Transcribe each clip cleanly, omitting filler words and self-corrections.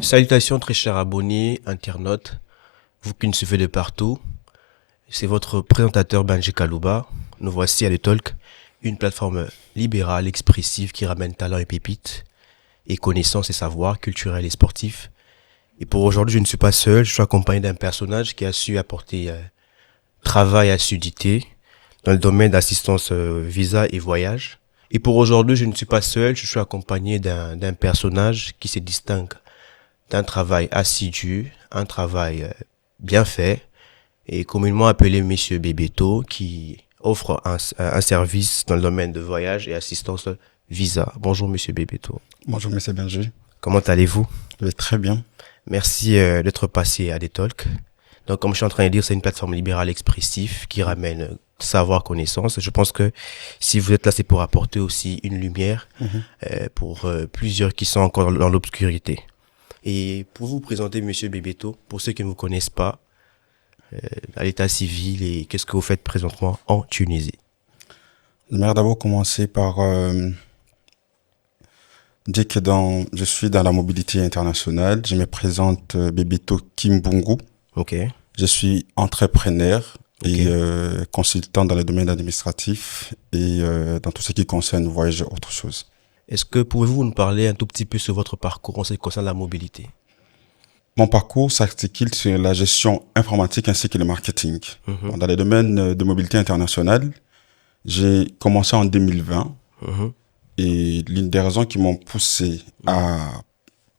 Salutations très chers abonnés, internautes, vous qui nous suivez de partout. C'est votre présentateur Benji Kalouba. Nous voici à The Talk, une plateforme libérale, expressive qui ramène talent et pépites, et connaissances et savoirs culturels et sportifs. Et pour aujourd'hui, je ne suis pas seul, je suis accompagné d'un personnage qui a su apporter travail et assiduité dans le domaine d'assistance visa et voyage. Et pour aujourd'hui, je ne suis pas seul, je suis accompagné d'un personnage qui se distingue d'un travail assidu, un travail bien fait, et communément appelé Monsieur Bebeto, qui offre un service dans le domaine de voyage et assistance visa. Bonjour Monsieur Bebeto. Bonjour, monsieur Benji. Comment allez-vous? Je vais très bien. Merci d'être passé à des talks. Donc, comme je suis en train de dire, c'est une plateforme libérale expressive qui ramène savoir, connaissance. Je pense que si vous êtes là, c'est pour apporter aussi une lumière pour plusieurs qui sont encore dans l'obscurité. Et pour vous présenter Monsieur Bebeto, pour ceux qui ne vous connaissent pas, à l'état civil et qu'est-ce que vous faites présentement en Tunisie? J'aimerais d'abord commencer par dire que je suis dans la mobilité internationale. Je me présente Bebeto Kimbungu. Ok, Je suis entrepreneur et ok. consultant dans le domaine administratif et dans tout ce qui concerne voyage et autre chose. Est-ce que pouvez-vous nous parler un tout petit peu sur votre parcours en ce qui concerne la mobilité? Mon parcours s'articule sur la gestion informatique ainsi que le marketing. Mhm, Dans les domaines de mobilité internationale, j'ai commencé en 2020. mhm, Et l'une des raisons qui m'ont poussé à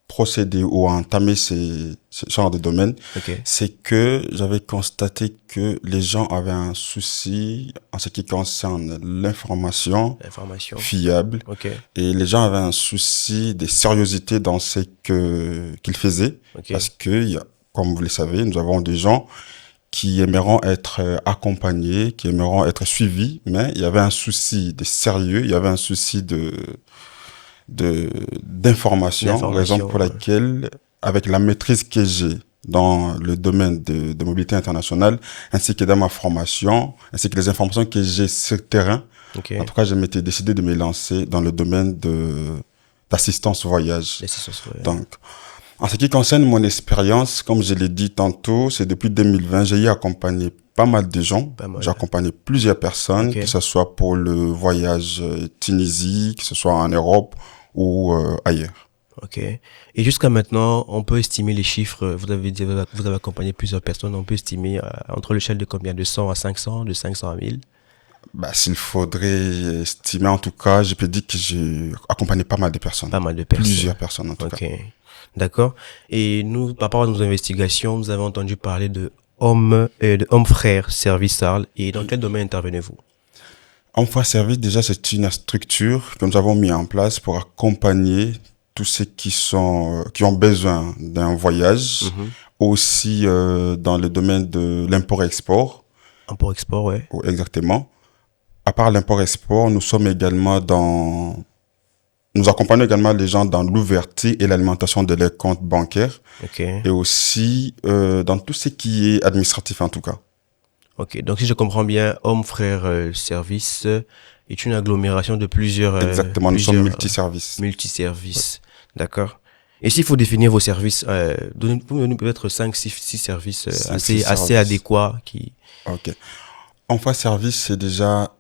procéder ou à entamer ce genre de domaine, ok. c'est que j'avais constaté que les gens avaient un souci en ce qui concerne l'information Information. fiable Ok, et les gens avaient un souci de sérieuxité dans ce qu'ils faisaient ok. parce que, comme vous le savez, nous avons des gens qui aimeront être accompagnés, qui aimeront être suivis, mais il y avait un souci de sérieux, il y avait un souci d'information, raison L'information. pour laquelle, avec la maîtrise que j'ai dans le domaine de mobilité internationale, ainsi que dans ma formation, ainsi que les informations que j'ai sur le terrain, Ok. en tout cas, je m'étais décidé de me lancer dans le domaine d'assistance voyage. L'assistance. Ouais. Donc, en ce qui concerne mon expérience, comme je l'ai dit tantôt, c'est depuis 2020, j'ai eu accompagné pas mal de gens. Pas J'ai mal. accompagné plusieurs personnes, Ok, que ce soit pour le voyage Tunisie, que ce soit en Europe ou ailleurs. ok. Et jusqu'à maintenant, on peut estimer les chiffres. Vous avez dit, vous avez accompagné plusieurs personnes. On peut estimer entre l'échelle de combien? De 100 à 500, de 500 à 1000? Bah, s'il faudrait estimer, en tout cas, je peux dire que j'ai accompagné pas mal de personnes. Pas mal de personnes. Plusieurs personnes, en tout cas. Ok. D'accord. Et nous, par rapport à nos investigations, nous avons entendu parler de Homme Frères Service Arles. Et dans quel domaine intervenez-vous? Enfoy Service, déjà, c'est une structure que nous avons mis en place pour accompagner tous ceux qui ont besoin d'un voyage, Mhm. aussi dans le domaine de l'import-export, Import-export, ouais. exactement. À part l'import-export, nous accompagnons également les gens dans l'ouverture et l'alimentation de leurs comptes bancaires Ok. et aussi dans tout ce qui est administratif en tout cas. Ok. Donc, si je comprends bien, Homme Frères Service est une agglomération de Exactement, nous sommes plusieurs multiservices. multiservices. D'accord. Et s'il faut définir vos services, donnez-nous peut-être 5, 6 services 5-6 assez services. adéquats qui. Ok. Enfoy Service, c'est déjà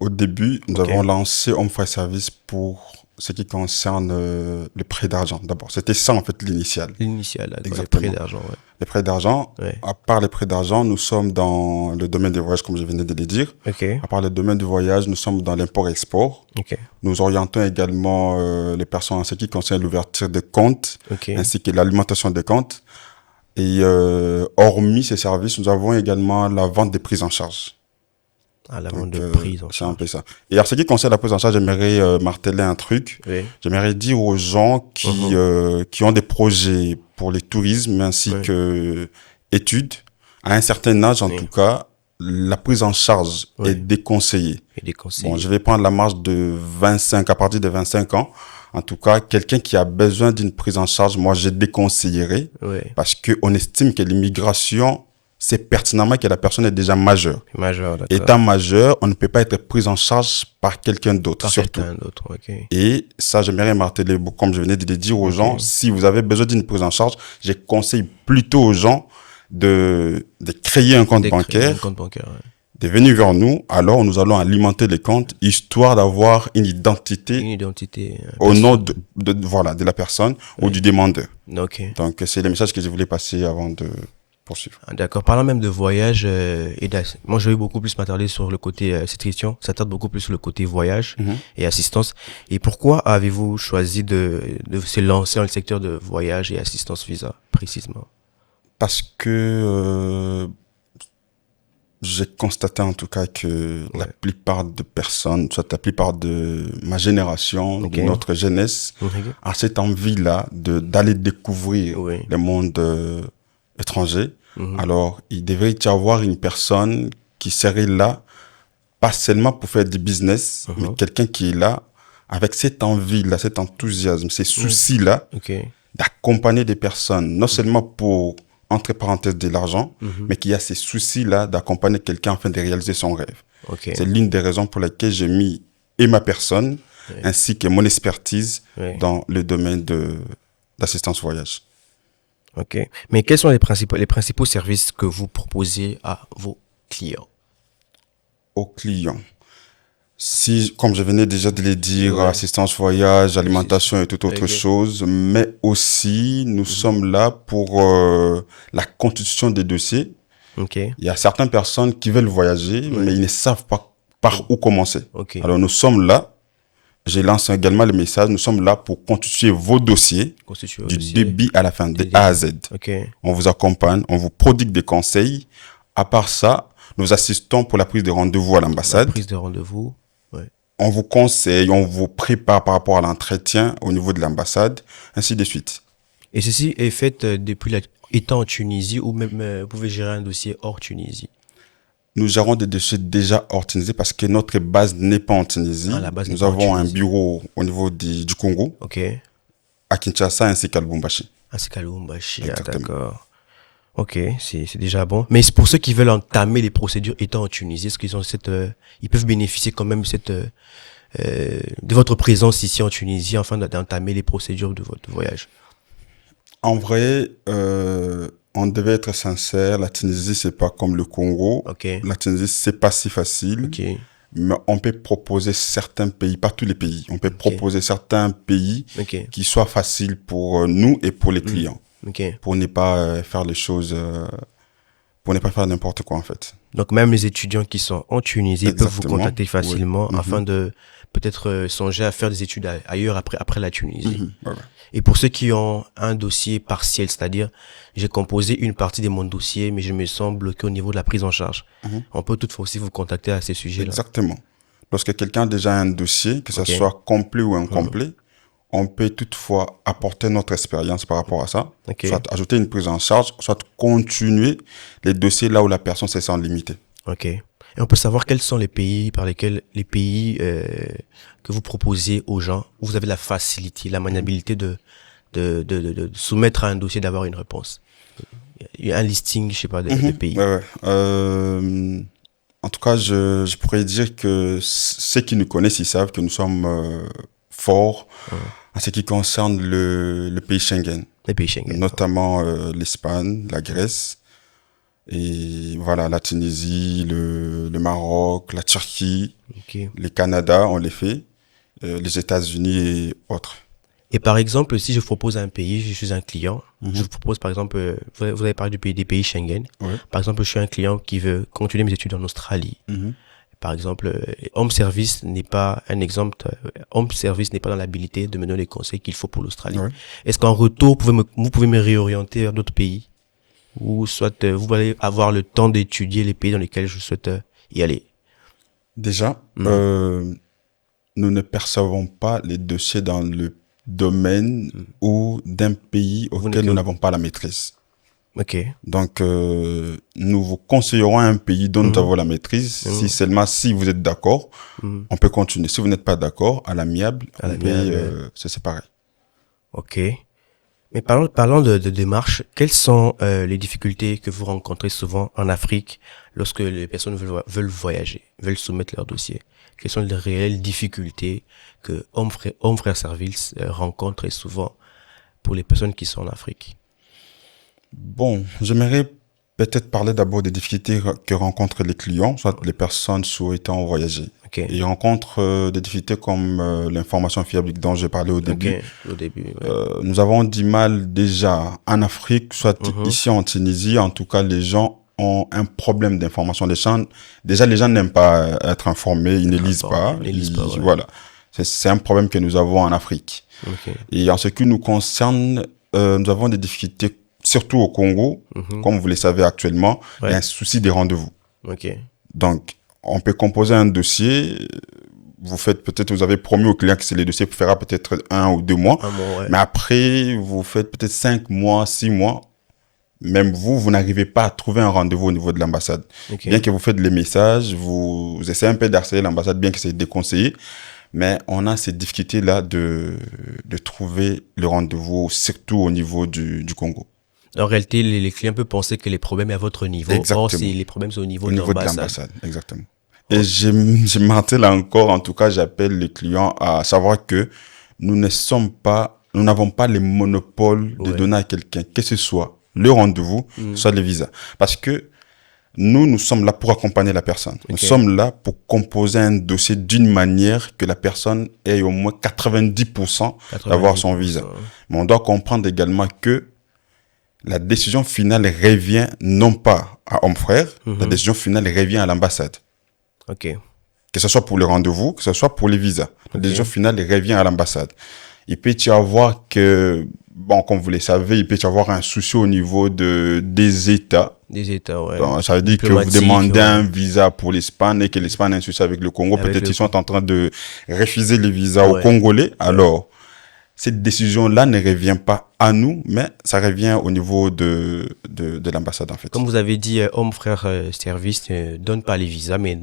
au début, nous Ok. avons lancé Enfoy Service pour ce qui concerne les prêts d'argent. D'abord, c'était ça en fait l'initial. L'initiale, d'accord, les prêts Exactement. d'argent, Les prêts d'argent, ouais. Ouais. à part les prêts d'argent, nous sommes dans le domaine des voyages, comme je venais de le dire. Ok. À part le domaine du voyage, nous sommes dans l'import-export. Ok. Nous orientons également les personnes en ce qui concerne l'ouverture de comptes, Ok. ainsi que l'alimentation des comptes. Et hormis ces services, nous avons également la vente des prises en charge. À la vente Donc, de prise en c'est un peu charge. ça. Et en ce qui concerne la prise en charge, j'aimerais marteler un truc. Oui. J'aimerais dire aux gens Mhm. qui ont des projets pour le tourisme ainsi Oui. que études, à un certain âge en Oui. tout cas, la prise en charge est Oui. déconseillée. Et des Bon, je conseillers. vais prendre la marge de 25, à partir de 25 ans. En tout cas, quelqu'un qui a besoin d'une prise en charge, moi, je déconseillerais Oui. parce qu'on estime que l'immigration c'est pertinemment que la personne est déjà majeure. Majeur, d'accord. Étant majeur, on ne peut pas être pris en charge par quelqu'un d'autre, Par surtout. quelqu'un d'autre, ok. Et ça, j'aimerais marteler, comme je venais de le dire aux gens, si vous avez besoin d'une prise en charge, je conseille plutôt aux gens de créer un compte bancaire, Un compte bancaire, ouais. de venir vers nous. Alors, nous allons alimenter les comptes, histoire d'avoir une identité Une identité. au nom de la personne ou du demandeur. Ok. Donc, c'est le message que je voulais passer avant de poursuivre. Ah, d'accord. Parlant même de voyage, moi je vais beaucoup plus m'attarder sur le côté, cette question s'attarde beaucoup plus sur le côté voyage et assistance. Et pourquoi avez-vous choisi de se lancer dans le secteur de voyage et assistance visa, précisément? Parce que j'ai constaté en tout cas que la plupart de personnes, soit la plupart de ma génération, de notre jeunesse, a cette envie-là d'aller découvrir le monde étranger. Alors, il devrait y avoir une personne qui serait là, pas seulement pour faire du business, mais quelqu'un qui est là avec cette envie-là, cet enthousiasme, ces soucis-là, d'accompagner des personnes, non seulement pour, entre parenthèses, de l'argent, mais qui a ces soucis-là d'accompagner quelqu'un afin de réaliser son rêve. C'est l'une des raisons pour lesquelles j'ai mis et ma personne, ainsi que mon expertise dans le domaine d'assistance voyage. Ok. Mais quels sont les principaux services que vous proposez à vos clients? Aux clients. Si, comme je venais déjà de le dire, assistance voyage, alimentation et toute autre chose, mais aussi nous sommes là pour la constitution des dossiers. Il y a certaines personnes qui veulent voyager, mais ils ne savent pas par où commencer. Alors nous sommes là, je lance également le message, nous sommes là pour constituer vos dossiers du début à la fin, de A à Z. On vous accompagne, on vous prodigue des conseils. À part ça, nous assistons pour la prise de rendez-vous à l'ambassade. La prise de rendez-vous. On vous conseille, on vous prépare par rapport à l'entretien au niveau de l'ambassade, ainsi de suite. Et ceci est fait depuis étant en Tunisie ou même vous pouvez gérer un dossier hors Tunisie? Nous gérons des dossiers déjà hors Tunisie parce que notre base n'est pas en Tunisie. Nous avons un bureau au niveau du Congo, à Kinshasa ainsi qu'à Lubumbashi. Ainsi qu'à Lubumbashi, d'accord. Ok, c'est déjà bon. Mais c'est pour ceux qui veulent entamer les procédures étant en Tunisie, est-ce qu'ils ont ils peuvent bénéficier quand même de votre présence ici en Tunisie afin d'entamer les procédures de votre voyage? En vrai, on devait être sincère. La Tunisie, c'est pas comme le Congo. La Tunisie, c'est pas si facile. Mais on peut proposer certains pays, pas tous les pays. On peut proposer certains pays qui soient faciles pour nous et pour les clients. Pour ne pas faire les choses, pour ne pas faire n'importe quoi en fait. Donc même les étudiants qui sont en Tunisie peuvent vous contacter facilement afin de peut-être songer à faire des études ailleurs après la Tunisie. Et pour ceux qui ont un dossier partiel, c'est-à-dire j'ai composé une partie de mon dossier mais je me sens bloqué au niveau de la prise en charge, on peut toutefois aussi vous contacter à ces sujets-là. Exactement. Lorsque quelqu'un a déjà un dossier, que ce soit complet ou incomplet, on peut toutefois apporter notre expérience par rapport à ça, soit ajouter une prise en charge, soit continuer les dossiers là où la personne se sent limitée. Et on peut savoir quels sont les pays que vous proposez aux gens, où vous avez la facilité, la maniabilité de soumettre à un dossier, d'avoir une réponse. Il y a un listing, je sais pas, de pays. En tout cas, je pourrais dire que ceux qui nous connaissent, ils savent que nous sommes forts en ce qui concerne le pays Schengen. Les pays Schengen. Notamment l'Espagne, la Grèce, et voilà, la Tunisie, le Maroc, la Turquie, le Canada, on les fait, les États-Unis et autres. Et par exemple, si je vous propose un pays, je suis un client, je vous propose par exemple, vous avez parlé des pays Schengen. Par exemple, je suis un client qui veut continuer mes études en Australie. Par exemple, Home Service n'est pas un exemple. Home Service n'est pas dans l'habilité de me donner les conseils qu'il faut pour l'Australie. Est-ce qu'en retour, vous pouvez me réorienter vers d'autres pays? Ou soit vous allez avoir le temps d'étudier les pays dans lesquels je souhaite y aller? Déjà, nous ne percevons pas les dossiers dans le domaine ou d'un pays auquel nous n'avons pas la maîtrise. Donc, nous vous conseillerons un pays dont nous avons la maîtrise. Si seulement si vous êtes d'accord, on peut continuer. Si vous n'êtes pas d'accord, à l'amiable, on peut se séparer. Mais parlons de démarche. Quelles sont les difficultés que vous rencontrez souvent en Afrique lorsque les personnes veulent voyager, veulent soumettre leur dossier? Quelles sont les réelles difficultés que Homme Frère Service rencontre très souvent pour les personnes qui sont en Afrique? Bon, j'aimerais peut-être parler d'abord des difficultés que rencontrent les clients, soit les personnes souhaitant voyager. Ok, Ils rencontrent des difficultés comme l'information fiable dont j'ai parlé au ok, début. au début, ouais. Nous avons du mal déjà en Afrique, soit Mhm. ici en Tunisie, en tout cas, les gens ont un problème d'information. Déjà, les gens n'aiment pas être informés, ils ne Être lisent informé, pas. ne lisent pas, ouais. Voilà. C'est un problème que nous avons en Afrique. Ok. Et en ce qui nous concerne, nous avons des difficultés, surtout au Congo. Mhm. Comme vous le savez actuellement, il y a Ouais. un souci des rendez-vous. Ok. Donc, on peut composer un dossier. Vous avez promis au client que c'est le dossier fera peut-être 1 ou 2 mois. Un mot, ouais. Mais après, vous faites peut-être 5 mois, 6 mois. Même vous n'arrivez pas à trouver un rendez-vous au niveau de l'ambassade. Ok. Bien que vous faites les messages, vous essayez un peu d'harceler l'ambassade, bien que c'est déconseillé. Mais on a cette difficulté-là de trouver le rendez-vous, surtout au niveau du Congo. En réalité, les clients peuvent penser que les problèmes sont à votre niveau. Or, Exactement. les problèmes sont au niveau Au de niveau de l'ambassade. l'ambassade, exactement. Et Ok. je martèle encore, en tout cas, j'appelle les clients à savoir que nous n'avons pas le monopole de Ouais. donner à quelqu'un, que ce soit le rendez-vous, Mhm. soit le visa. Parce que nous sommes là pour accompagner la personne. Nous Ok. sommes là pour composer un dossier d'une manière que la personne ait au moins 90% d'avoir son visa. 90%. Mais on doit comprendre également que la décision finale revient non pas à Homme Frère, la Mhm. décision finale revient à l'ambassade. Ok. Que ce soit pour le rendez-vous, que ce soit pour les visas. La décision Ok. finale revient à l'ambassade. Il peut y avoir que, bon, comme vous le savez, il peut y avoir un souci au niveau des États. Des États, ouais. Donc, ça veut dire que vous Diplomatiques, demandez un ouais. visa pour l'Espagne et que l'Espagne a un souci avec le Congo. Avec Peut-être le ils coup. sont en train de refuser les visas aux Ouais. Congolais. Ouais. Alors, cette décision-là ne revient pas à nous, mais ça revient au niveau de l'ambassade, en Comme fait. vous avez dit, Homme Frère Service ne donne pas les visas, mais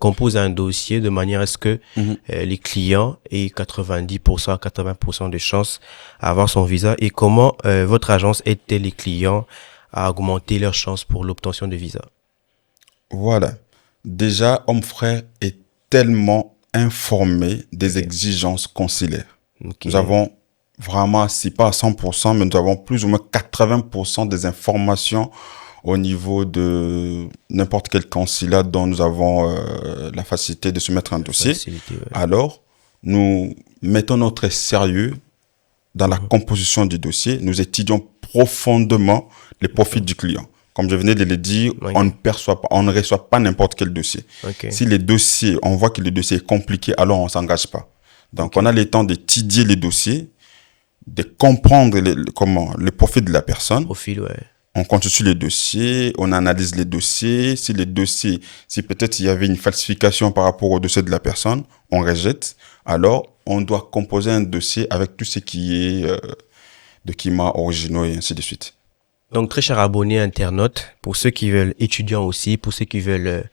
compose un dossier de manière à ce que Mhm. les clients aient 90% à 80% de chances à avoir son visa. Et comment votre agence aide-t-elle les clients à augmenter leurs chances pour l'obtention de visa? Voilà. Déjà, Homme Frère est tellement informé des Ok. exigences consulaires. Ok. Nous avons vraiment, si pas à 100%, mais nous avons plus ou moins 80% des informations au niveau de n'importe quel consulat dont nous avons la facilité de soumettre un dossier. Facilité, ouais. Alors, nous mettons notre sérieux dans la Mhm. composition du dossier. Nous étudions profondément les profils du client. Comme je venais de le dire, Ok. on ne reçoit pas n'importe quel dossier. Ok. Si on voit que le dossier est compliqué, alors on ne s'engage pas. Donc, Ok. on a le temps d'étudier les dossiers, de comprendre le profil de la personne. Profil, ouais. On constitue les dossiers, on analyse les dossiers. Si peut-être il y avait une falsification par rapport au dossier de la personne, on rejette. Alors, on doit composer un dossier avec tout ce qui est documents originaux et ainsi de suite. Donc, très cher abonné internaute, pour ceux qui veulent étudiants aussi, pour ceux qui veulent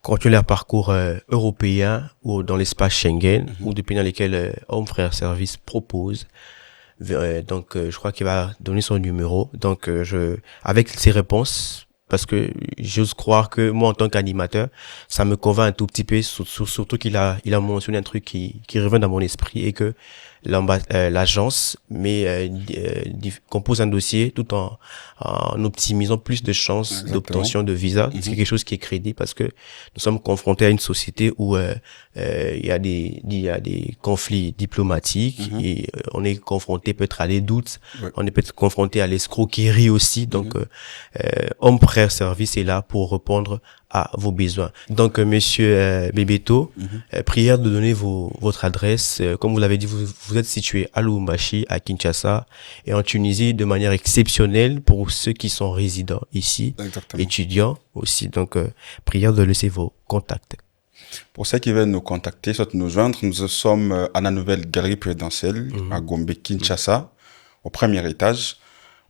continuer leur parcours européen ou dans l'espace Schengen, ou des pays dans lesquels Home Frère Service propose. Je crois qu'il va donner son numéro. Donc, avec ses réponses, parce que j'ose croire que moi, en tant qu'animateur, ça me convainc un tout petit peu, surtout il a mentionné un truc qui revient dans mon esprit et que l'agence compose un dossier tout en optimisant plus de chances Exactement. d'obtention de visa. C'est Mhm. quelque chose qui est crédible parce que nous sommes confrontés à une société où il y a des conflits diplomatiques Mhm. et on est confronté peut-être à des doutes, Ouais. on est peut-être confronté à l'escroquerie aussi. Mhm. Donc, Homme Frère Service est là pour répondre à vos besoins. Donc, monsieur Bebeto, Mhm. prière de donner votre adresse. Comme vous l'avez dit, vous êtes situé à Lubumbashi, à Kinshasa et en Tunisie de manière exceptionnelle pour ceux qui sont résidents ici, Exactement. étudiants aussi. Donc, prière de laisser vos contacts. Pour ceux qui veulent nous contacter, soit nous joindre, nous sommes à la nouvelle galerie présidentielle à Mhm. Gombe, Kinshasa, au premier étage.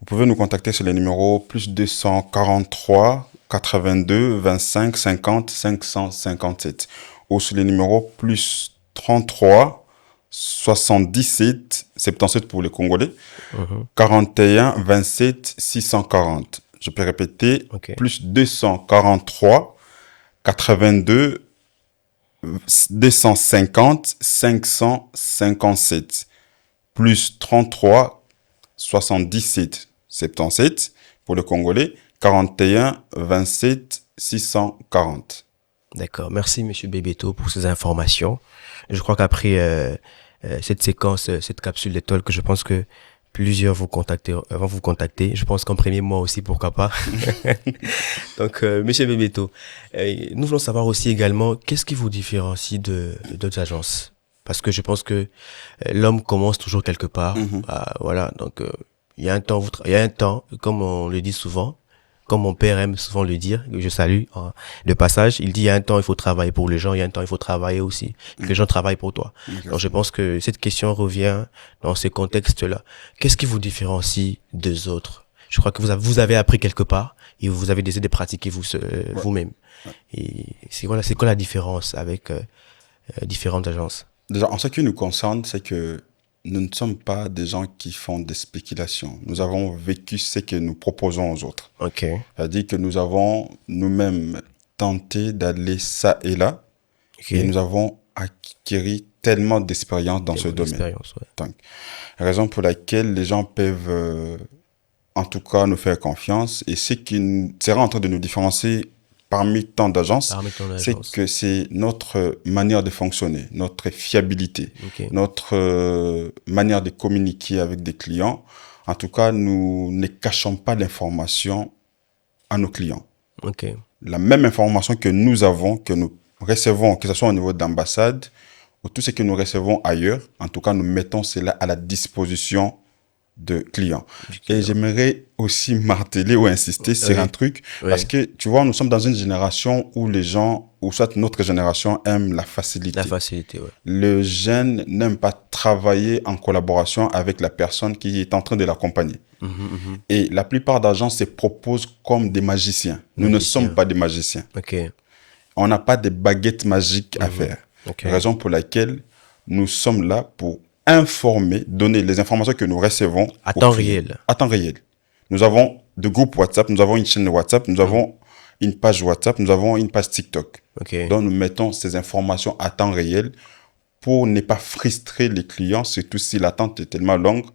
Vous pouvez nous contacter sur les numéros plus 243 82 25 50 557 ou sur les numéros plus 33 77 77 pour les Congolais, Mhm. 41 27 640. Je peux répéter, Ok. plus 243 82 250 557, plus 33 77 77 pour le Congolais, 41 27 640. D'accord. Merci, Monsieur Bebeto, pour ces informations. Je crois qu'après cette séquence, cette capsule des talks, je pense que plusieurs vont vous contacter. Je pense qu'en premier mois aussi, pourquoi pas. Donc, Monsieur Bebeto, nous voulons savoir aussi également qu'est-ce qui vous différencie de d'autres agences. Parce que je pense que l'homme commence toujours quelque part. Mhm. Ah, voilà. Donc, il y a un temps, il y a un temps, comme on le dit souvent, comme mon père aime souvent le dire, que je salue de passage, il dit il y a un temps il faut travailler pour les gens, il y a un temps il faut travailler aussi, que les gens travaillent pour toi. Donc je Exactement. pense que cette question revient dans ce contexte-là. Qu'est-ce qui vous différencie des autres? Je crois que vous avez appris quelque part et vous avez décidé de pratiquer Ouais, vous-même. ouais. Et c'est quoi la différence avec différentes agences? Déjà, en ce qui nous concerne, c'est que nous ne sommes pas des gens qui font des spéculations. Nous avons vécu ce que nous proposons aux autres. Ok, C'est-à-dire que nous avons nous-mêmes tenté d'aller ça et là, et ok. nous avons acquis tellement d'expérience dans ce Tellement domaine. d'expérience, ouais. Donc, raison pour laquelle les gens peuvent, en tout cas, nous faire confiance. Et ce qui sera en train de nous différencier parmi tant d'agences, Parmi ton c'est agence. que c'est notre manière de fonctionner, notre fiabilité, Ok, notre manière de communiquer avec des clients. En tout cas, nous ne cachons pas l'information à nos clients. ok, La même information que nous avons, que nous recevons, que ce soit au niveau d'ambassade ou tout ce que nous recevons ailleurs, en tout cas, nous mettons cela à la disposition de clients. du Et client. j'aimerais aussi marteler ou insister sur un Oui, truc, parce oui. que, tu vois, nous sommes dans une génération où les gens, ou soit notre génération, aime la La facilité. facilité, ouais. Le jeune n'aime pas travailler en collaboration avec la personne qui est en train de l'accompagner. Mhm, mhm. Et la plupart d'agences se proposent comme des magiciens. Nous ne sommes Magicien. pas des magiciens. Ok. On n'a pas de baguettes magiques à Mhm. faire. Ok. Raison pour laquelle nous sommes là pour informer, donner les informations que nous recevons À aux temps clients réel. à temps réel. Nous avons des groupes WhatsApp, nous avons une chaîne WhatsApp, nous Mhm. avons une page WhatsApp, nous avons une page TikTok. Ok. Donc nous mettons ces informations à temps réel pour ne pas frustrer les clients, surtout si l'attente est tellement longue.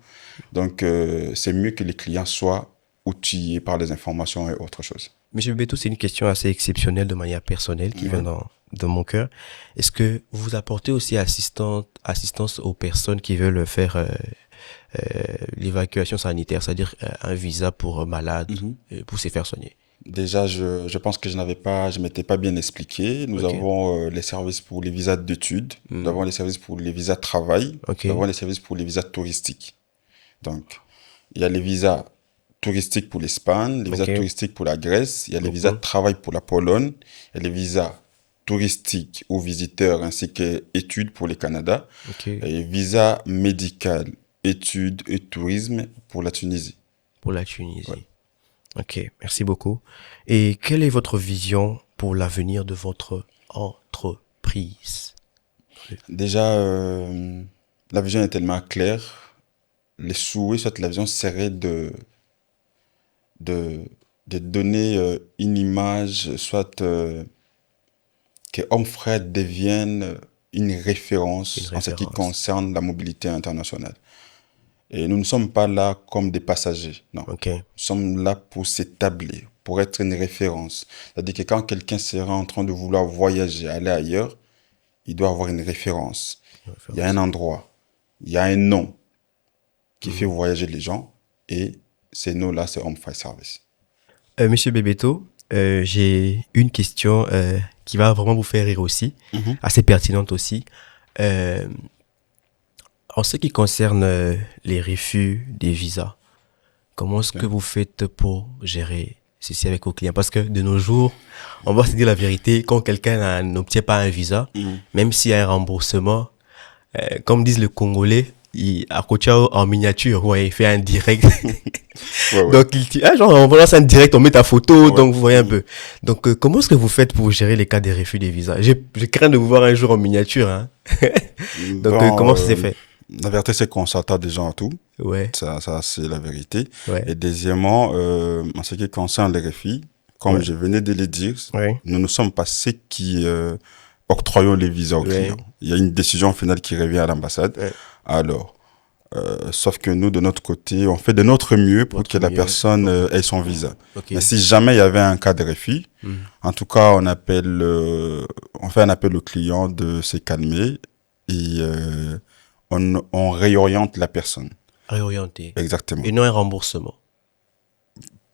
Donc c'est mieux que les clients soient outillés par les informations et autre chose. Monsieur Beto, c'est une question assez exceptionnelle de manière personnelle qui vient Ouais. de mon cœur. Est-ce que vous apportez aussi assistance aux personnes qui veulent faire l'évacuation sanitaire, c'est-à-dire un visa pour malade, Mhm. pour se faire soigner? Déjà, je pense que je m'étais pas bien expliqué. Nous Ok. avons les services pour les visas d'études, nous Hmm. avons les services pour les visas travail, Ok. nous avons les services pour les visas touristiques. Donc, il y a les visas touristiques pour l'Espagne, les visas Ok. touristiques pour la Grèce, il y a les visas Mhm. de travail pour la Pologne, il y a les visas touristiques aux visiteurs ainsi que études pour le Canada, Ok. et visa médical, études et tourisme pour la Tunisie. Pour la Ouais. Tunisie. Ok. Merci beaucoup. Et quelle est votre vision pour l'avenir de votre entreprise? Déjà, la vision est tellement claire. Les souhaits, soit la vision serait de, de donner une image, soit que Homme Fred devienne une Une référence en ce qui référence. concerne la mobilité internationale. Et nous ne sommes pas là comme des passagers, non. Ok. Nous sommes là pour s'établir, pour être une référence. C'est-à-dire que quand quelqu'un sera en train de vouloir voyager, aller ailleurs, il doit avoir une référence. Une Il y a un référence. endroit, il y a un nom qui fait Mhm. voyager les gens, et ces noms-là, c'est Home Freight Service. Monsieur Bebeto, j'ai une question qui va vraiment vous faire rire aussi, Mhm. assez pertinente aussi. Euh, En ce qui concerne les refus des visas, comment est-ce que Ok. vous faites pour gérer ceci avec vos clients? Parce que de nos jours, on va se dire la vérité, quand quelqu'un n'obtient pas un visa, Mhm. même s'il y a un remboursement, comme disent les Congolais, à Kochao en miniature, ouais, il fait un direct. Donc, genre, on lance un direct, on met ta photo, donc vous voyez un peu. Donc, comment est-ce que vous faites pour gérer les cas des refus des visas? Je crains de vous voir un jour en miniature, hein. Donc, Bon, comment ça s'est fait? la vérité, c'est qu'on s'attend des gens à tout. Ouais, Ça c'est la vérité. ouais, Et deuxièmement, en ce qui concerne les refus, comme ouais, je venais de le dire, ouais, nous ne sommes pas ceux qui octroyons les visas aux ouais, clients. Il y a une décision finale qui revient à l'ambassade. ouais. Alors, sauf que nous, de notre côté, on fait de notre mieux pour que Votre la mieux. personne ait son visa. Ok. Mais si jamais il y avait un cas de refus, Mhm. en tout cas, on fait un appel au client de se calmer et on réoriente la personne. Réorienter. Exactement. Et non un remboursement.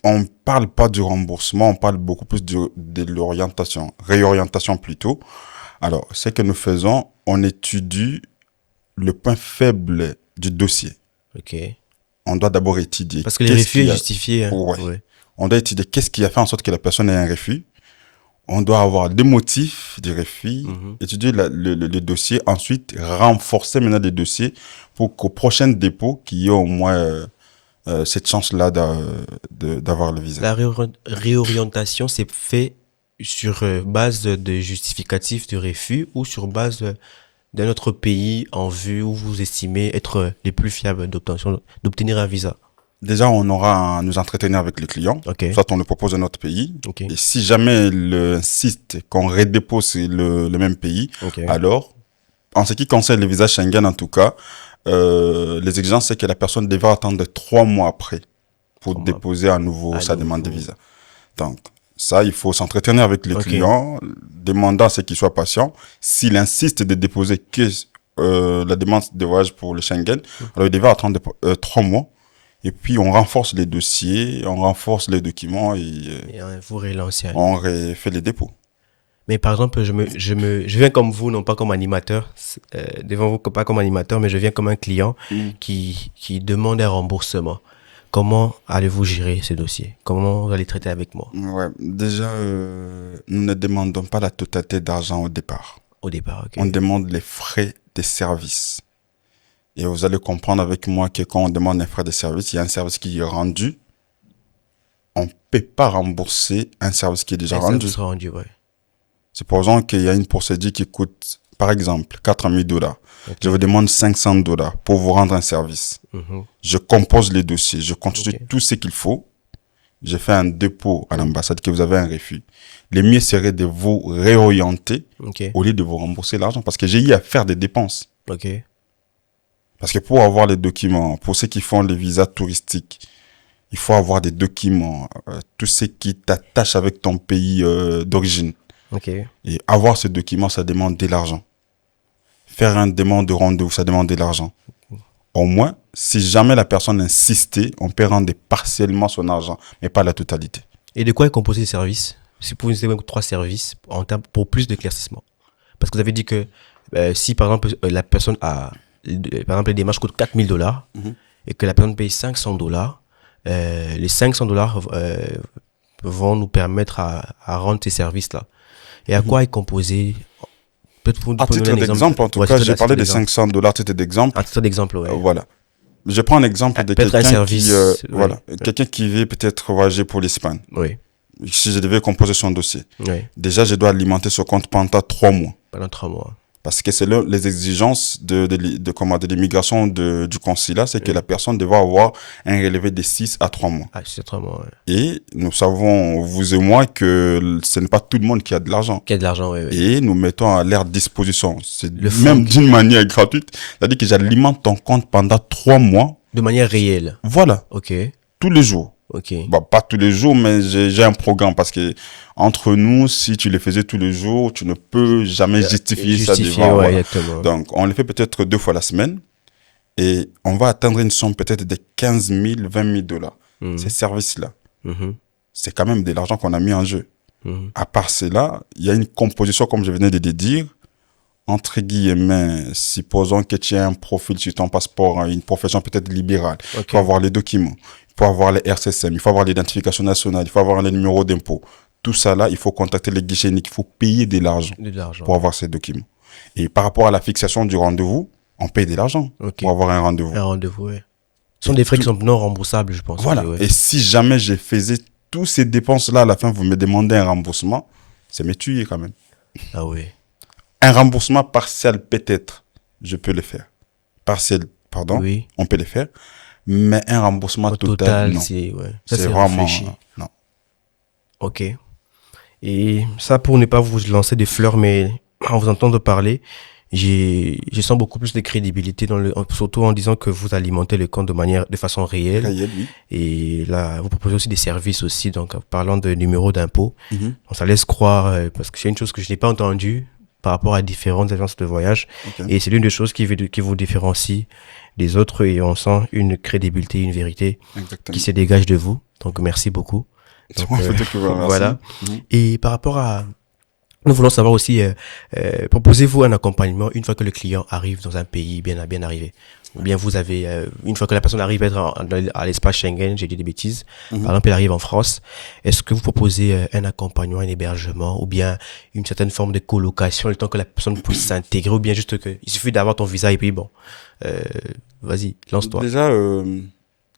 On parle pas du remboursement, on parle beaucoup plus de l'orientation, réorientation plutôt. Alors, ce que nous faisons, on étudie le point faible du dossier. Ok. On doit d'abord étudier Parce que les qu'est-ce refus est qui a... justifié, hein. Ouais. Ouais. On doit étudier qu'est-ce qui a fait en sorte que la personne ait un refus. On doit avoir des motifs du refus, Mhm. étudier le dossier, ensuite renforcer maintenant les dossiers pour qu'au prochain dépôt, qu'il y ait au moins cette chance-là d'avoir le visa. La réorientation, c'est fait sur base de justificatifs de refus ou sur base d'un autre pays en vue où vous estimez être les plus fiables d'obtenir un visa. Déjà, on aura à nous entretenir avec les clients. Ok, Soit on le propose à notre pays. ok, Et si jamais il insiste qu'on redépose le même pays, ok. alors, en ce qui concerne les visas Schengen, en tout cas, les exigences, c'est que la personne devra attendre 3 mois après pour 3 mois déposer à nouveau à sa demande de nouveau. visa. Donc, ça, il faut s'entretenir avec le Ok, client, demandant à ce qu'il soit patient. S'il insiste de déposer que la demande de voyage pour le Schengen, alors il devra attendre 3 mois. Et puis, on renforce les dossiers, on renforce les documents et et vous relancez. on fait les dépôts. Mais par exemple, je viens comme vous, non pas comme animateur, devant vous, pas comme animateur, mais je viens comme un client qui demande un remboursement. Comment allez-vous gérer ce dossier? Comment vous allez traiter avec moi Ouais, déjà, nous ne demandons pas la totalité d'argent au départ. au départ? On Ok. demande les frais de service. Et vous allez comprendre avec moi que quand on demande un frais de service, il y a un service qui est rendu. On ne peut pas rembourser un service qui est déjà Et ça vous rendu. sera rendu, ouais. Supposons qu'il y a une procédure qui coûte, par exemple, $4 000. Ok. Je vous demande $500 pour vous rendre un service. Mhm. Je compose les dossiers, je constitue Ok. tout ce qu'il faut. Je fais un dépôt à l'ambassade que vous avez un refus. Le mieux serait de vous réorienter Ok. au lieu de vous rembourser l'argent parce que j'ai eu à faire des dépenses. Ok. Parce que pour avoir les documents, pour ceux qui font les visas touristiques, il faut avoir des documents, tout ce qui t'attache avec ton pays d'origine. Ok. Et avoir ces documents, ça demande de l'argent. Faire une demande de rendez-vous, ça demande de l'argent. Au moins, si jamais la personne insistait, on peut rendre partiellement son argent, mais pas la totalité. Et de quoi est composé le service? Si vous nous avez 3 services pour plus d'éclaircissement. Parce que vous avez dit que si par exemple la personne a, par exemple les démarches coûtent $4 000 Mhm. et que la personne paye $500, les $500 vont nous permettre à rendre ces services-là. Et à quoi est composé? Peut-être vous À pouvez titre donner un d'exemple, en tout Ouais, cas, à j'ai titre parlé des d'exemple. $500 à titre d'exemple. À titre d'exemple, ouais. Voilà. Je prends un exemple de Peut-être un quelqu'un service, qui, ouais. voilà, quelqu'un qui veut peut-être voyager pour l'Espagne. Oui, Si je devais composer son dossier, oui. déjà, je dois alimenter ce compte pendant 3 mois. Pendant 3 mois. Parce que c'est les exigences de l'immigration du consulat, c'est que la personne devra avoir un relevé de 6 à 3 mois. Ah, c'est 3 mois, ouais. Et nous savons, vous et moi, que ce n'est pas tout le monde qui a de l'argent. Qui a de l'argent, oui, oui. Et nous mettons à leur disposition. C'est Le même fonds. d'une manière gratuite. C'est-à-dire que j'alimente ton compte pendant 3 mois. De manière réelle. Voilà. Ok, Tous les jours. ok. Bah, pas tous les jours, mais j'ai un programme parce que entre nous, si tu le faisais tous les jours, tu ne peux jamais justifier ça devant. ouais, Voilà. exactement. Donc, on le fait peut-être 2 fois la semaine et on va atteindre une somme peut-être de 15 000, 20 000 dollars. Mhm. Ces services-là, Mhm. c'est quand même de l'argent qu'on a mis en jeu. Mhm. À part cela, il y a une composition, comme je venais de le dire, entre guillemets, supposons que tu as un profil sur ton passeport, une profession peut-être libérale. Il Ok. faut avoir les documents, il faut avoir les RCSM, il faut avoir l'identification nationale, il faut avoir les numéros d'impôt. Tout ça là, il faut contacter les guichets uniques, il faut payer de l'argent De l'argent. pour avoir ces documents. Et par rapport à la fixation du rendez-vous, on paye de l'argent Ok. pour avoir un rendez-vous. Un rendez-vous, ouais. Ce sont des frais qui sont non remboursables, je pense. Voilà. Et si jamais je faisais tous ces dépenses-là, à la fin, vous me demandez un remboursement, c'est me tuer quand même. Ah oui. Un remboursement partiel, peut-être, je peux le faire. Partiel, pardon, Oui. on peut le faire. Mais un remboursement Au total, non. c'est C'est vraiment... réfléchi. Non. Ok. Et ça, pour ne pas vous lancer des fleurs, mais en vous entendant parler, je sens beaucoup plus de crédibilité, surtout en disant que vous alimentez le compte de façon réelle. Réel, oui. Et là, vous proposez aussi des services aussi, donc parlant de numéros d'impôt. Mhm. Donc, ça laisse croire, parce que c'est une chose que je n'ai pas entendue par rapport à différentes agences de voyage. Ok. Et c'est l'une des choses qui vous différencie des autres et on sent une crédibilité, une vérité Exactement. qui se dégage de vous. Donc, merci beaucoup. C'est Donc, moi, peut-être que vous remercie. voilà. Mhm. Et par rapport à... Nous voulons savoir aussi, proposez-vous un accompagnement une fois que le client arrive dans un pays bien arrivé. Ou bien vous avez, une fois que la personne arrive à l'espace Schengen, j'ai dit des bêtises, par exemple, elle arrive en France, est-ce que vous proposez un accompagnement, un hébergement, ou bien une certaine forme de colocation, le temps que la personne puisse s'intégrer, ou bien juste que il suffit d'avoir ton visa et puis bon, vas-y, lance-toi. Déjà,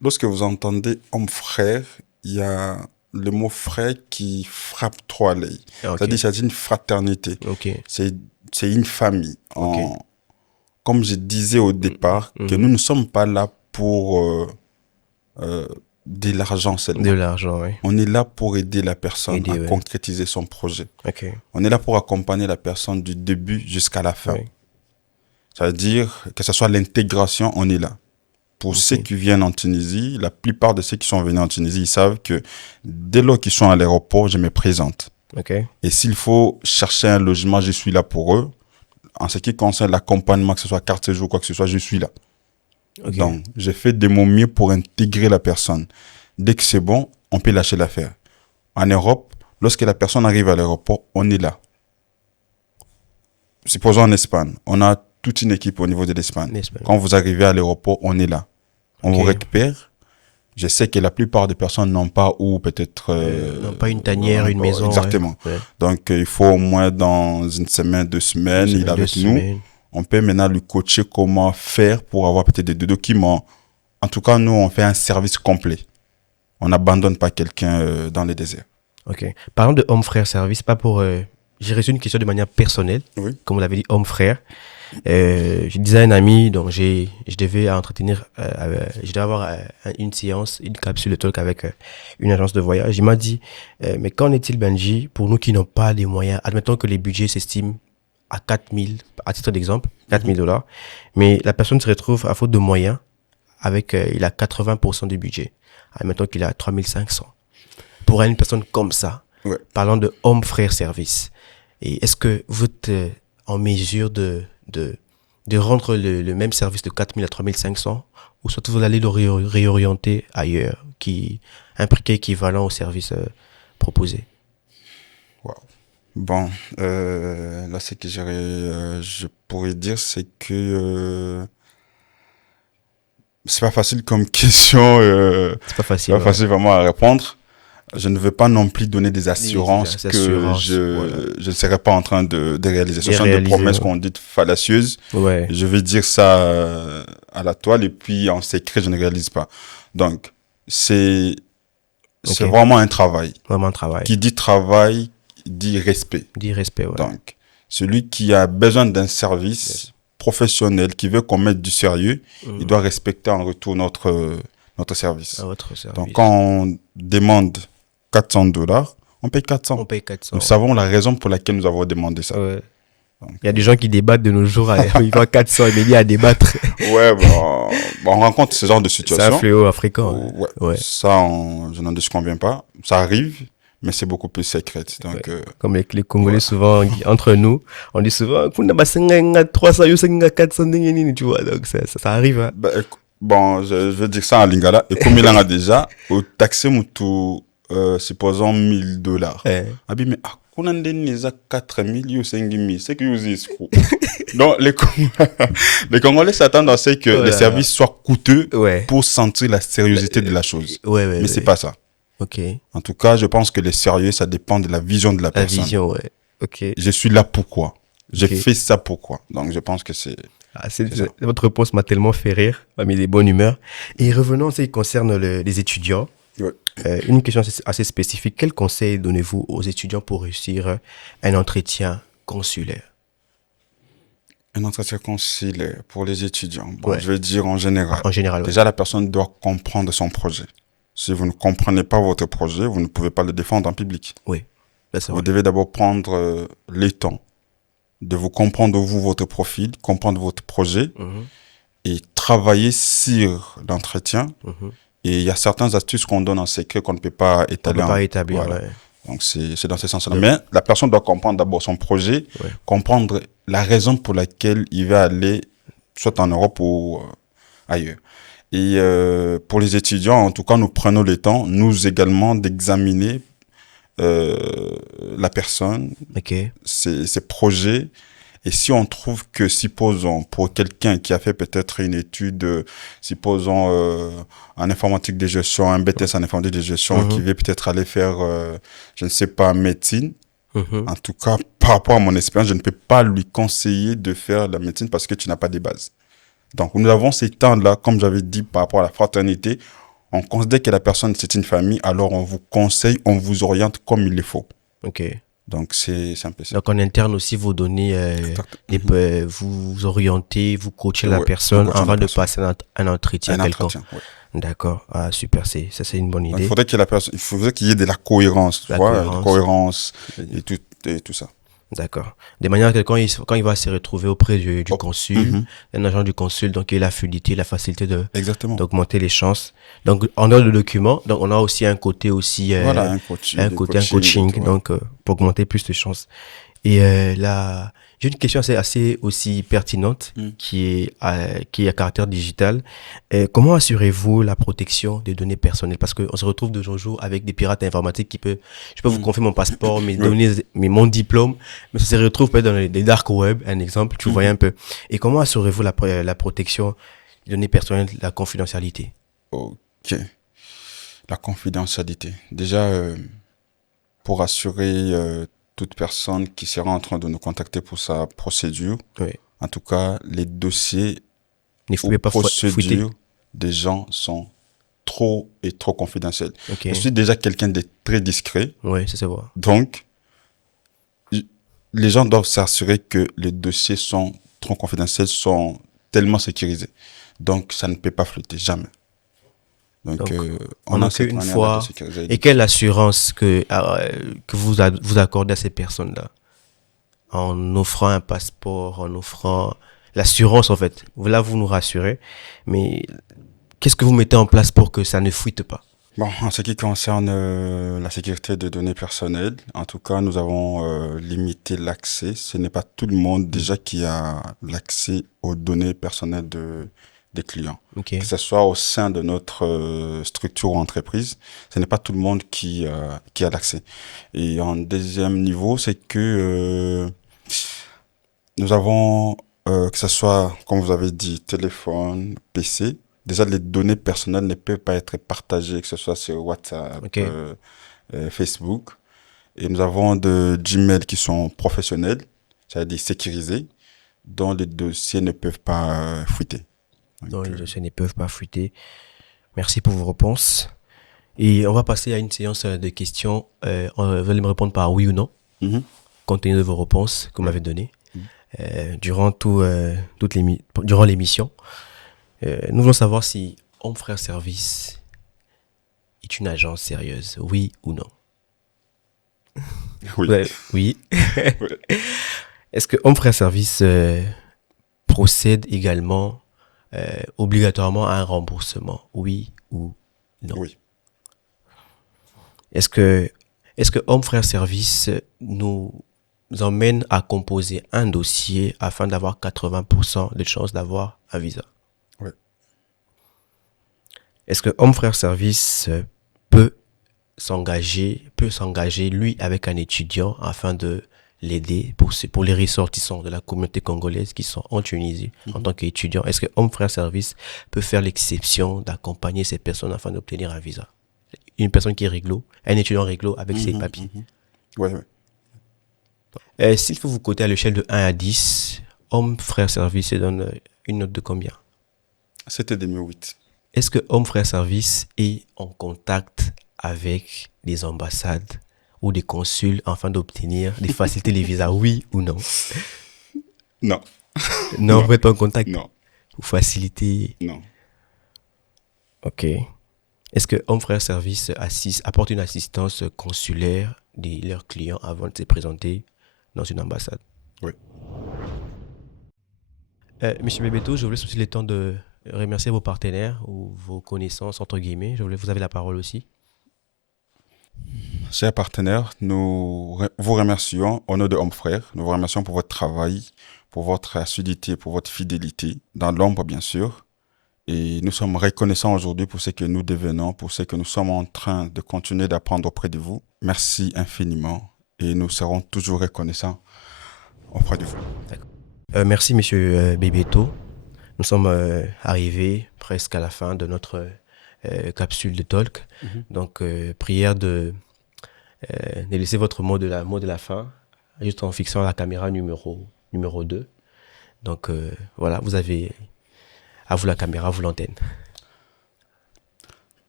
lorsque vous entendez homme frère, il y a le mot frère qui frappe trop à l'œil. Okay. C'est-à-dire, c'est une fraternité. Okay. C'est une famille. Okay. Comme je disais au départ, que nous ne sommes pas là pour de l'argent seulement. De l'argent, oui. On est là pour aider la personne à ouais. concrétiser son projet. Okay. On est là pour accompagner la personne du début jusqu'à la fin. Oui. C'est-à-dire que ce soit l'intégration, on est là. Pour ceux qui viennent en Tunisie, la plupart de ceux qui sont venus en Tunisie, ils savent que dès lors qu'ils sont à l'aéroport, je me présente. Okay. Et s'il faut chercher un logement, je suis là pour eux. En ce qui concerne l'accompagnement, que ce soit carte séjour ou quoi que ce soit, je suis là. Okay. Donc, j'ai fait de mon mieux pour intégrer la personne. Dès que c'est bon, on peut lâcher l'affaire. En Europe, lorsque la personne arrive à l'aéroport, on est là. Supposons en Espagne, on a toute une équipe au niveau de l'Espagne. Quand vous arrivez à l'aéroport, on est là. On vous récupère. Je sais que la plupart des personnes n'ont pas ou peut-être... n'ont pas une tanière, une maison. Exactement. Ouais. Donc, il faut au moins dans une semaine, 2 semaines, il est avec nous. On peut maintenant lui coacher comment faire pour avoir peut-être des documents. En tout cas, nous, on fait un service complet. On n'abandonne pas quelqu'un dans le désert. Ok. Parlant de homme frère service, pas pour... J'ai reçu une question de manière personnelle. Oui. Comme vous l'avez dit, homme frère. Je disais à un ami, donc je devais entretenir, je devais avoir une séance, une capsule de talk avec une agence de voyage. Il m'a dit, mais qu'en est-il, Benji, pour nous qui n'ont pas les moyens, admettons que les budgets s'estiment à 4000, à titre d'exemple, $4,000, mais la personne se retrouve à faute de moyens, avec, il a 80% du budget. Admettons qu'il a 3500. Pour une personne comme ça, ouais. Parlant de homme frère service, et est-ce que vous êtes en mesure de rendre le même service de 4000 à 3500 ou soit vous allez le réorienter ailleurs, un prix équivalent au service proposé? Wow. Bon, là, ce que je pourrais dire, c'est que c'est pas facile comme question. C'est pas facile. C'est pas facile vraiment à répondre. Je ne veux pas non plus donner des assurances que je ne serai pas en train de réaliser. Ce sont des promesses qu'on dit fallacieuses. Ouais. Je vais dire ça à la toile et puis en secret, je ne réalise pas. Donc, c'est vraiment un travail. Vraiment un travail. Qui dit travail, dit respect. Dit respect, ouais. Donc, celui qui a besoin d'un service professionnel, qui veut qu'on mette du sérieux, il doit respecter en retour notre service. Votre service. Donc, quand on demande $400, on paye 400. On paye 400. Nous savons la raison pour laquelle nous avons demandé ça. Ouais. Donc, il y a des gens qui débattent de nos jours, ils voient 400 et il y a à débattre. Ouais, bon, on rencontre ce genre de situation. C'est un fléau africain. Ouais. Ça, je n'en disconviens pas. Ça arrive, mais c'est beaucoup plus secret. Donc, comme les Congolais, souvent, entre nous, on dit souvent, 300, 400, tu vois. Donc, ça arrive. Hein. Bon, je veux dire ça en lingala. Et comme il en a déjà, au taxi, supposons $1,000. Ah bien, mais on a déjà 4,000 ou 5,000. C'est que vous êtes fou. Donc, les Congolais s'attendent à ce que les services soient coûteux pour sentir la sérieuseté de la chose. Mais c'est pas ça. Ok. En tout cas, je pense que le sérieux, ça dépend de la vision de la personne. La vision, ouais. Ok. Je suis là pourquoi. J'ai fait ça pourquoi. Donc, je pense que c'est Votre réponse m'a tellement fait rire, m'a mis des bonnes humeurs. Et revenons en ce qui concerne les étudiants. Ouais. Une question assez spécifique. Quel conseil donnez-vous aux étudiants pour réussir un entretien consulaire? Un entretien consulaire pour les étudiants. Bon, Ouais. je vais dire en général. En général, ouais. Déjà, la personne doit comprendre son projet. Si vous ne comprenez pas votre projet, vous ne pouvez pas le défendre en public. Oui, c'est Vous vrai. devez d'abord prendre le temps de vous comprendre, vous, votre profil, comprendre votre projet Mhm, et travailler sur l'entretien. mhm. Et il y a certaines astuces qu'on donne en secret qu'on ne peut pas On ne étaler. peut pas établir, Voilà. ouais. Donc, c'est dans ce sens-là. Mais la personne doit comprendre d'abord son projet, Ouais. comprendre la raison pour laquelle il va aller, soit en Europe ou ailleurs. Et pour les étudiants, en tout cas, nous prenons le temps, nous également, d'examiner la personne, Ok. ses projets. Et si on trouve que, supposons, pour quelqu'un qui a fait peut-être une étude, supposons en informatique de gestion, un BTS en informatique de gestion, qui veut peut-être aller faire, je ne sais pas, médecine, Mhm. en tout cas, par rapport à mon expérience, je ne peux pas lui conseiller de faire la médecine parce que tu n'as pas de base. Donc, nous avons ces temps-là, comme j'avais dit, par rapport à la fraternité. On considère que la personne, c'est une famille, alors on vous conseille, on vous oriente comme il le faut. Ok. Donc, c'est un peu ça. Donc en interne aussi, vous donnez, vous orientez, vous coachez la Ouais, personne coachant la avant de personne. passer un entretien Un quelconque. entretien, ouais. D'accord. Ah, super, c'est une bonne Donc, idée. il faudrait qu'il y ait de la cohérence, tu La vois, de cohérence. cohérence et tout ça. D'accord. De manière que quand il va se retrouver auprès du consul, un agent du consul, donc il a la fluidité, la facilité Exactement. d'augmenter les chances. Donc en dehors du document, donc on a aussi un côté Voilà, un un coaching, et tout, ouais. donc pour augmenter plus de chances. Et là, j'ai une question assez aussi pertinente qui est à caractère digital. Comment assurez-vous la protection des données personnelles? Parce qu'on se retrouve de nos jours avec des pirates informatiques je peux vous confier mon passeport, mes Ouais. données, mon diplôme, mais ça se retrouve peut-être dans les dark web, un exemple, tu vois un peu. Et comment assurez-vous la protection des données personnelles, la confidentialité? Ok. La confidentialité. Déjà, pour assurer toute personne qui sera en train de nous contacter pour sa procédure, Oui. en tout cas, les dossiers Ne ou pouvez pas fouetter. procédures des gens sont trop confidentiels. Ok. Je suis déjà quelqu'un de très discret, Oui, ça se voit. donc les gens doivent s'assurer que les dossiers sont trop confidentiels, sont tellement sécurisés. Donc, ça ne peut pas flotter, jamais. Donc, on a cette une manière-là de fois. sécuriser. Et quelle assurance que vous accordez à ces personnes-là? En offrant un passeport, en offrant l'assurance, en fait. Là, vous nous rassurez. Mais qu'est-ce que vous mettez en place pour que ça ne fuite pas? Bon, en ce qui concerne la sécurité des données personnelles, en tout cas, nous avons limité l'accès. Ce n'est pas tout le monde déjà qui a l'accès aux données personnelles des clients. Ok. Que ce soit au sein de notre structure ou entreprise, ce n'est pas tout le monde qui a l'accès. Et en deuxième niveau, c'est que nous avons, que ce soit, comme vous avez dit, téléphone, PC, déjà les données personnelles ne peuvent pas être partagées, que ce soit sur WhatsApp, Ok. Facebook. Et nous avons de Gmail qui sont professionnels, c'est-à-dire sécurisés, dont les dossiers ne peuvent pas fuiter. Donc, les dossiers ne peuvent pas fuiter. Merci pour vos réponses. Et on va passer à une séance de questions. Vous allez me répondre par oui ou non, compte tenu de vos réponses que vous m'avez données. Durant l'émission, nous voulons savoir si Homme Frère Service est une agence sérieuse, oui ou non? Oui. Ouais, oui. Est-ce que Homme Frère Service procède également obligatoirement à un remboursement, oui ou non? Oui. Est-ce que Homme Frère Service nous emmène à composer un dossier afin d'avoir 80% de chances d'avoir un visa? Oui. Est-ce que Homme Frère Service peut s'engager lui avec un étudiant afin de l'aider pour les ressortissants de la communauté congolaise qui sont en Tunisie en tant qu'étudiants? Est-ce que Homme Frère Service peut faire l'exception d'accompagner ces personnes afin d'obtenir un visa? Une personne qui est réglo, un étudiant réglo avec ses papiers. Oui, oui. S'il faut vous coter à l'échelle de 1 à 10, Homme Frère Service se donne une note de combien? C'était 2008. Est-ce que Homme Frère Service est en contact avec des ambassades ou des consuls afin d'obtenir des facilités les visas, oui ou non? Non. Non, vous n'êtes pas en contact. Non. Ou faciliter. Non. Ok. Est-ce que Homme Frère Service apporte une assistance consulaire de leurs clients avant de se présenter dans une ambassade? Oui. Monsieur Bebeto, je vous laisse aussi le temps de remercier vos partenaires ou vos connaissances, entre guillemets. Vous avez la parole aussi. Chers partenaires, nous vous remercions au nom de Homme Frère. Nous vous remercions pour votre travail, pour votre assiduité, pour votre fidélité, dans l'ombre bien sûr. Et nous sommes reconnaissants aujourd'hui pour ce que nous devenons, pour ce que nous sommes en train de continuer d'apprendre auprès de vous. Merci infiniment et nous serons toujours reconnaissants auprès de vous. D'accord. Merci, monsieur Bebeto. Nous sommes arrivés presque à la fin de notre capsule de talk. Donc, prière de laisser votre mot de la fin, juste en fixant la caméra numéro 2. Donc, voilà, vous avez à vous la caméra, à vous l'antenne.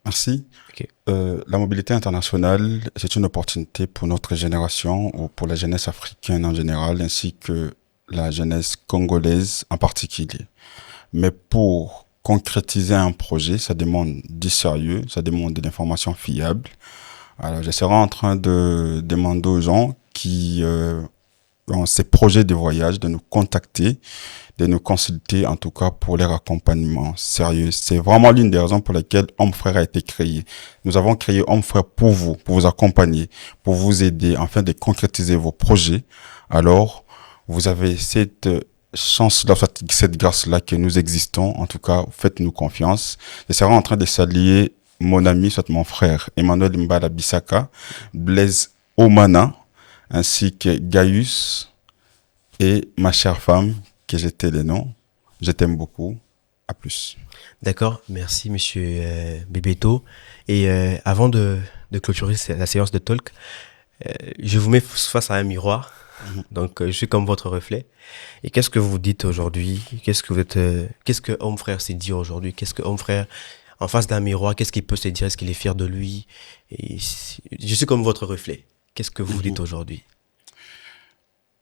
Merci. Okay. La mobilité internationale, c'est une opportunité pour notre génération ou pour la jeunesse africaine en général, ainsi que la jeunesse congolaise en particulier. Mais pour concrétiser un projet, ça demande du sérieux, ça demande de l'information fiable. Alors, je serai en train de demander aux gens qui ont ces projets de voyage de nous contacter, de nous consulter, en tout cas pour leur accompagnement sérieux. C'est vraiment l'une des raisons pour lesquelles Homme Frère a été créé. Nous avons créé Homme Frère pour vous accompagner, pour vous aider, afin de concrétiser vos projets. Alors, vous avez cette chance-là, cette grâce-là que nous existons. En tout cas, faites-nous confiance. Je serai en train de saluer mon ami, soit mon frère, Emmanuel Mbala Bissaka, Blaise Omana, ainsi que Gaius et ma chère femme, que j'étais les noms. Je t'aime beaucoup. À plus. D'accord, merci monsieur Bebeto. Et avant de clôturer la séance de talk, je vous mets face à un miroir. Donc, je suis comme votre reflet. Et qu'est-ce que vous dites aujourd'hui? Qu'est-ce que Homme Frère s'est dit aujourd'hui? Qu'est-ce que Homme Frère, en face d'un miroir, qu'est-ce qu'il peut se dire? Est-ce qu'il est fier de lui? Et je suis comme votre reflet. Qu'est-ce que vous dites aujourd'hui?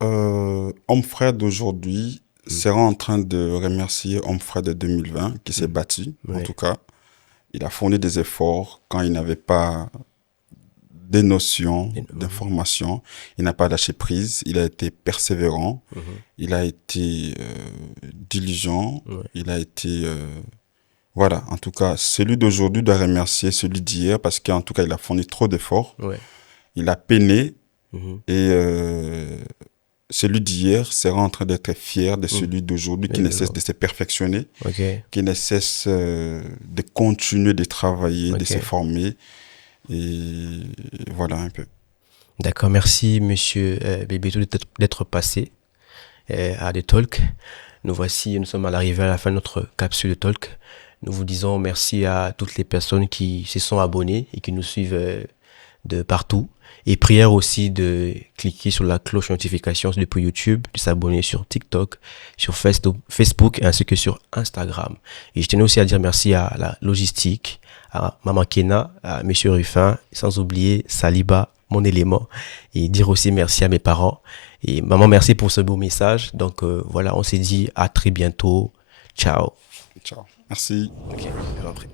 Homme Frère d'aujourd'hui sera en train de remercier Homme Frère de 2020 qui s'est battu. En tout cas, il a fourni des efforts quand il n'avait pas des notions, d'informations. Il n'a pas lâché prise. Il a été persévérant. Il a été diligent. Il a été... Voilà, en tout cas, celui d'aujourd'hui doit remercier celui d'hier parce qu'en tout cas, il a fourni trop d'efforts. Il a peiné et celui d'hier sera en train d'être fier de celui d'aujourd'hui qui ne cesse de se perfectionner, qui ne cesse de continuer de travailler, de se former. Et voilà un peu. D'accord, merci monsieur Bebeto d'être passé à des talks. Nous sommes à l'arrivée à la fin de notre capsule de talk. Nous vous disons merci à toutes les personnes qui se sont abonnées et qui nous suivent de partout. Et prière aussi de cliquer sur la cloche notification depuis YouTube, de s'abonner sur TikTok, sur Facebook ainsi que sur Instagram. Et je tenais aussi à dire merci à la logistique, à Maman Kena, à Monsieur Ruffin, sans oublier Saliba, mon élément. Et dire aussi merci à mes parents. Et maman, merci pour ce beau message. Donc voilà, on s'est dit à très bientôt. Ciao. Ciao. Merci. Ok, après.